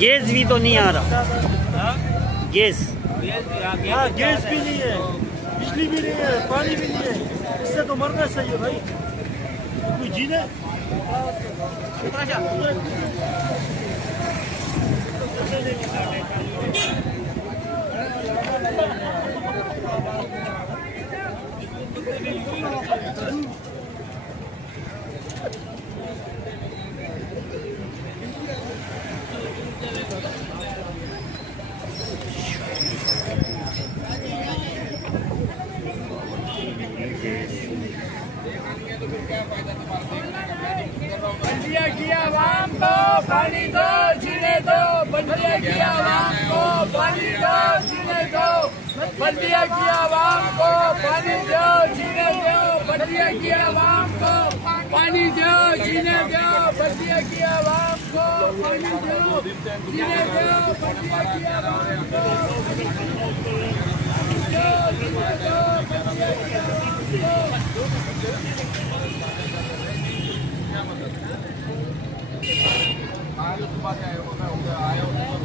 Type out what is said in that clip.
Gas भी तो नहीं आ रहा। गैस गैस भी नहीं है, बिजली भी नहीं है, पानी भी नहीं है, इससे तो मरना चाहिए भाई। कोई जीने बल्दिया की आवाम को पानी दो जीने दो, बल्दिया की आवाम को पानी दो जीने दो, बल्दिया की आवाम को पानी दो जीने दो, बल्दिया की आवाम को पानी दो जीने दो, बल्दिया की आवाम को पानी दो जीने दो, बल्दिया की आवाम को आया